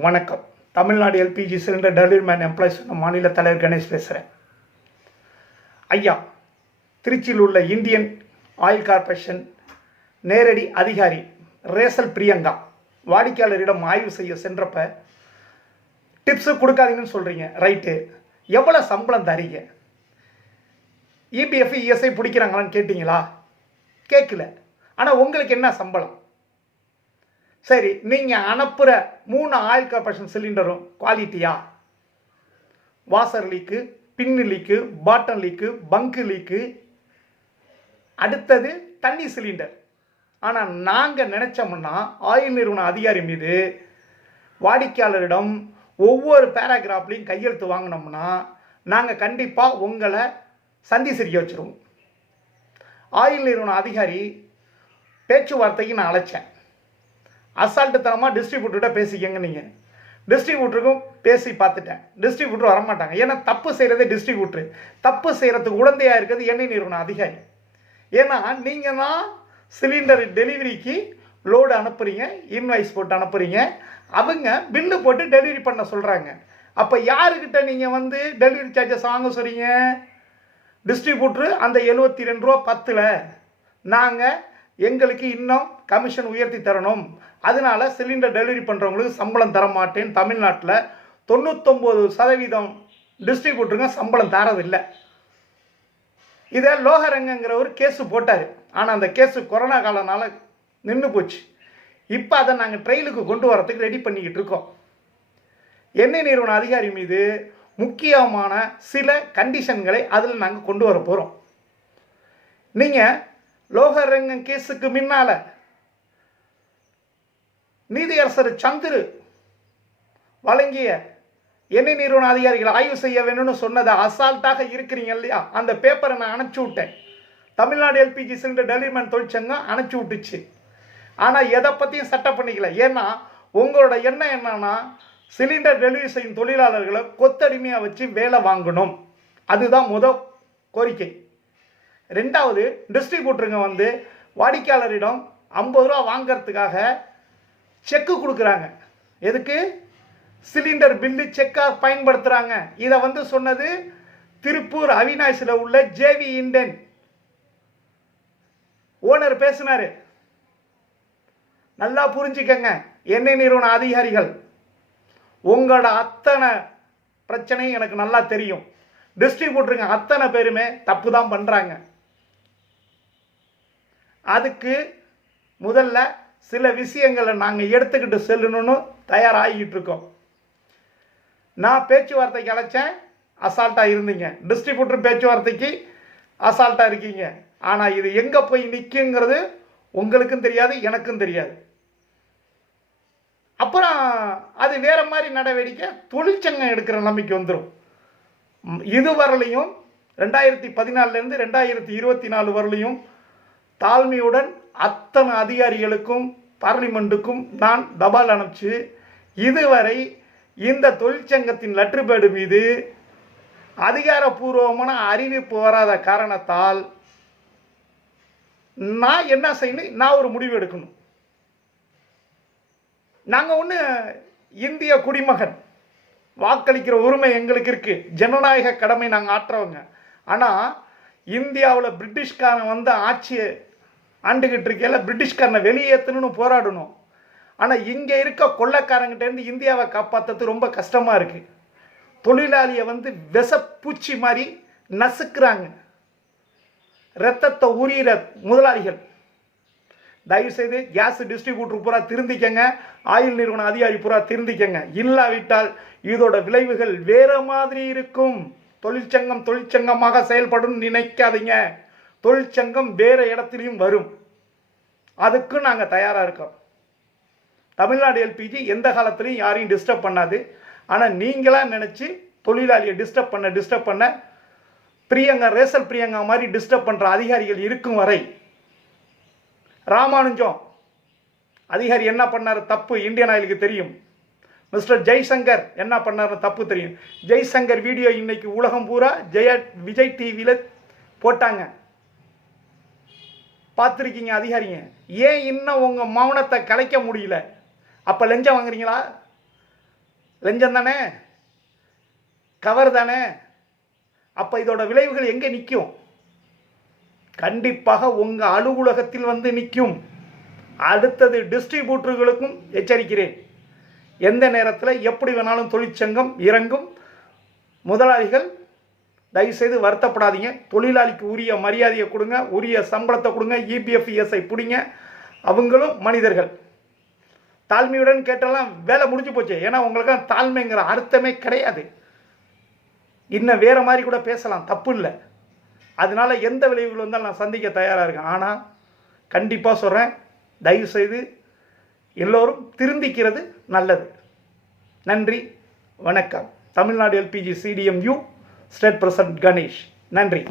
வணக்கம். Tamil Nadu LPG cylinder delivery man employees மாநில தலைவர் கணேஷ் பேசுகிறேன். ஐயா, திருச்சியில் உள்ள இந்தியன் ஆயில் கார்பரேஷன் நேரடி அதிகாரி ரேசல் பிரியங்கா வாடிக்கையாளரிடம் ஆய்வு செய்ய சென்றப்ப டிப்ஸு கொடுக்காதீங்கன்னு சொல்கிறீங்க. ரைட்டு, எவ்வளோ சம்பளம் தரீங்க? இபிஎஃப் இஎஸ்ஐ பிடிக்கிறாங்களான்னு கேட்டிங்களா? கேட்கல. ஆனால் உங்களுக்கு என்ன சம்பளம்? சரி, நீங்கள் அனுப்புகிற 3 ஆயில் கார்பரேஷன் சிலிண்டரும் குவாலிட்டியா? வாசர் லீக்கு, பின்னு லீக்கு, பாட்டம் லீக்கு, பங்கு லீக்கு, அடுத்தது தண்ணி சிலிண்டர். ஆனால் நாங்கள் நினச்சோம்னா ஆயில் நிறுவன அதிகாரி மீது வாடிக்கையாளரிடம் ஒவ்வொரு பேராகிராஃப்லையும் கையெழுத்து வாங்கினோம்னா நாங்கள் கண்டிப்பாக உங்களை சந்தி சிரிக்க வச்சுருவோம். ஆயில் நிறுவன அதிகாரி பேச்சுவார்த்தைக்கு நான் அழைச்சேன். அசால்ட்டுத்தனமாக டிஸ்ட்ரிபியூட்டர்கிட்ட பேசிக்கங்க. நீங்கள் டிஸ்ட்ரிபியூட்டருக்கும் பேசி பார்த்துட்டேன். டிஸ்ட்ரிபியூட்டர் வரமாட்டாங்க. ஏன்னா தப்பு செய்கிறதே டிஸ்ட்ரிபியூட்டரு. தப்பு செய்கிறதுக்கு உடந்தையாக இருக்கிறது எண்ணெய் நிறுவன அதிகாரி. ஏன்னா நீங்கள் தான் சிலிண்டர் டெலிவரிக்கு லோடு அனுப்புகிறீங்க, இன்வாய்ஸ் போட்டு அனுப்புகிறீங்க, அவங்க பில்லு போட்டு டெலிவரி பண்ண சொல்கிறாங்க. அப்போ யாருக்கிட்ட நீங்கள் டெலிவரி சார்ஜஸ் வாங்க சொல்கிறீங்க? டிஸ்ட்ரிபியூட்ரு அந்த 72 ரூபா 10ல் நாங்கள் எங்களுக்கு இன்னும் கமிஷன் உயர்த்தி தரணும், அதனால சிலிண்டர் டெலிவரி பண்ணுறவங்களுக்கு சம்பளம் தர மாட்டேன்னு தமிழ்நாட்டில் 99% டிஸ்ட்ரிபியூட்டருங்க சம்பளம் தரதில்லை. இதை லோகரங்கங்கிற ஒரு கேஸு போட்டார். ஆனால் அந்த கேஸு கொரோனா காலனால நின்று போச்சு. இப்போ அதை நாங்கள் ட்ரெயிலுக்கு கொண்டு வரத்துக்கு ரெடி பண்ணிக்கிட்டு இருக்கோம். எண்ணெய் நிறுவன அதிகாரி மீது முக்கியமான சில கண்டிஷன்களை அதில் நாங்கள் கொண்டு வர போகிறோம். நீங்கள் லோகரங்கம் கேஸுக்கு முன்னால் நீதியரசர் சந்துரு வழங்கிய எண்ணெய் நிறுவன அதிகாரிகளை ஆய்வு செய்ய வேணும்னு சொன்னதை அசால்ட்டாக இருக்கிறீங்க இல்லையா? அந்த பேப்பரை நான் அனுப்பிச்சி விட்டேன். Tamil Nadu LPG cylinder delivery man தொழிற்சங்கம் அனுப்பிச்சி விட்டுச்சு. ஆனால் எதை பற்றியும் சட்டம் பண்ணிக்கல. ஏன்னா உங்களோட எண்ணம் என்னன்னா சிலிண்டர் டெலிவரி செய்யும் தொழிலாளர்களை கொத்தடிமையாக வச்சு வேலை வாங்கணும். அதுதான் கோரிக்கை. ரெண்டாவது, டிஸ்ட்ரிபியூட்டருங்க வாடிக்கையாளரிடம் 50 ரூபா வாங்கிறதுக்காக செக்கு கொடுக்குறாங்க. எதுக்கு? சிலிண்டர் பில்லு செக்காக பயன்படுத்துகிறாங்க. இதை சொன்னது திருப்பூர் அவினாசியில் உள்ள ஜேவி இண்டென் ஓனர் பேசினார். நல்லா புரிஞ்சுக்கங்க எண்ணெய் நிறுவன அதிகாரிகள், உங்களோட அத்தனை பிரச்சனையும் எனக்கு நல்லா தெரியும். டிஸ்ட்ரிபியூட்டருங்க அத்தனை பேருமே தப்பு தான் பண்ணுறாங்க. அதுக்கு முதல்ல சில விஷயங்களை நாங்கள் எடுத்துக்கிட்டு செல்லணும்னு தயாராகிட்டு இருக்கோம். நான் பேச்சுவார்த்தைக்கு அழைச்சேன், அசால்ட்டாக இருந்தீங்க. டிஸ்ட்ரிபியூட்டர் பேச்சுவார்த்தைக்கு அசால்ட்டாக இருக்கீங்க. ஆனால் இது எங்கே போய் நிற்குங்கிறது உங்களுக்கும் தெரியாது, எனக்கும் தெரியாது. அப்புறம் அது வேற மாதிரி நடவடிக்கை தொழிற்சங்கம் எடுக்கிற நம்பிக்கை வந்துடும். இதுவரையிலையும் 2014 2024 வரலையும் தாழ்மையுடன் அத்தனை அதிகாரிகளுக்கும் பார்லிமெண்ட்டுக்கும் நான் தபால் அனுப்பிச்சு இதுவரை இந்த தொழிற்சங்கத்தின் லெட்டர்பேடு மீது அதிகாரப்பூர்வமான அறிவிப்பு வராத காரணத்தால் நான் என்ன செய்யணும்? நான் ஒரு முடிவு எடுக்கணும். நாங்கள் ஒன்று இந்திய குடிமகன், வாக்களிக்கிற உரிமை எங்களுக்கு இருக்குது, ஜனநாயக கடமை நாங்கள் ஆற்றுறவங்க. ஆனால் இந்தியாவில் பிரிட்டிஷ்காரன் ஆட்சியை ஆண்டுகிட்டு இருக்கையில் பிரிட்டிஷ்காரனை வெளியேற்றணும்னு போராடணும். ஆனால் இங்கே இருக்க கொள்ளைக்காரங்கிட்டேருந்து இந்தியாவை காப்பாற்றுறது ரொம்ப கஷ்டமாக இருக்குது. தொழிலாளியை விஷப்பூச்சி மாதிரி நசுக்கிறாங்க. ரத்தத்தை உரியிற முதலாளிகள். தயவுசெய்து கேஸ் டிஸ்ட்ரிபியூட்டர் பூரா திருந்திக்கங்க, ஆயில் நிறுவன அதிகாரி பூரா திருந்திக்கங்க. இல்லாவிட்டால் இதோட விளைவுகள் வேற மாதிரி இருக்கும். தொழிற்சங்கமாக செயல்படும் நினைக்காதீங்க. தொழிற்சங்கம் வேற இடத்துலையும் வரும். அதுக்கு நாங்கள் தயாராக இருக்கோம். தமிழ்நாடு எல்பிஜி எந்த காலத்துலையும் யாரையும் டிஸ்டர்ப் பண்ணாது. ஆனால் நீங்களாக நினச்சி தொழிலாளியை டிஸ்டர்ப் பண்ண பிரியங்கா, ரேசல் பிரியங்கா மாதிரி டிஸ்டர்ப் பண்ணுற அதிகாரிகள் இருக்கும் வரை, ராமானுஜம் அதிகாரி என்ன பண்ணார் தப்பு இந்தியன் ஆயிலுக்கு தெரியும். மிஸ்டர் ஜெய்சங்கர் என்ன பண்ணார் தப்பு தெரியும். ஜெய்சங்கர் வீடியோ இன்னைக்கு உலகம் பூரா விஜய் டிவியில் போட்டாங்க, பார்த்துருக்கீங்க அதிகாரிங்க. ஏன் இன்னும் உங்கள் மௌனத்தை கலைக்க முடியல? அப்போ லஞ்சம் வாங்குறீங்களா? லஞ்சம் தானே, கவர் தானே. அப்போ இதோட விளைவுகள் எங்கே நிற்கும்? கண்டிப்பாக உங்கள் அலுவலகத்தில் வந்து நிற்கும். அடுத்தது டிஸ்ட்ரிபியூட்டர்களுக்கும் எச்சரிக்கிறேன். எந்த நேரத்தில் எப்படி வேணாலும் தொழிற்சங்கம் இறங்கும். முதலாளிகள் தயவுசெய்து வருத்தப்படாதீங்க. தொழிலாளிக்கு உரிய மரியாதையை கொடுங்க, உரிய சம்பளத்தை கொடுங்க, இபிஎஃப்இஎஸ்ஐ பிடிங்க. அவங்களும் மனிதர்கள். தாழ்மையுடன் கேட்டாலாம் வேலை முடிஞ்சு போச்சு. ஏன்னா உங்களுக்கு தாழ்மைங்கிற அர்த்தமே கிடையாது. இன்னும் வேறு மாதிரி கூட பேசலாம், தப்பு இல்லை. அதனால் எந்த விளைவுகள் வந்தாலும் நான் சந்திக்க தயாராக இருக்கேன். ஆனால் கண்டிப்பாக சொல்கிறேன், தயவுசெய்து எல்லோரும் திருந்திக்கிறது நல்லது. நன்றி, வணக்கம். Tamil Nadu LPG CDMU state president Ganesh. நன்றி.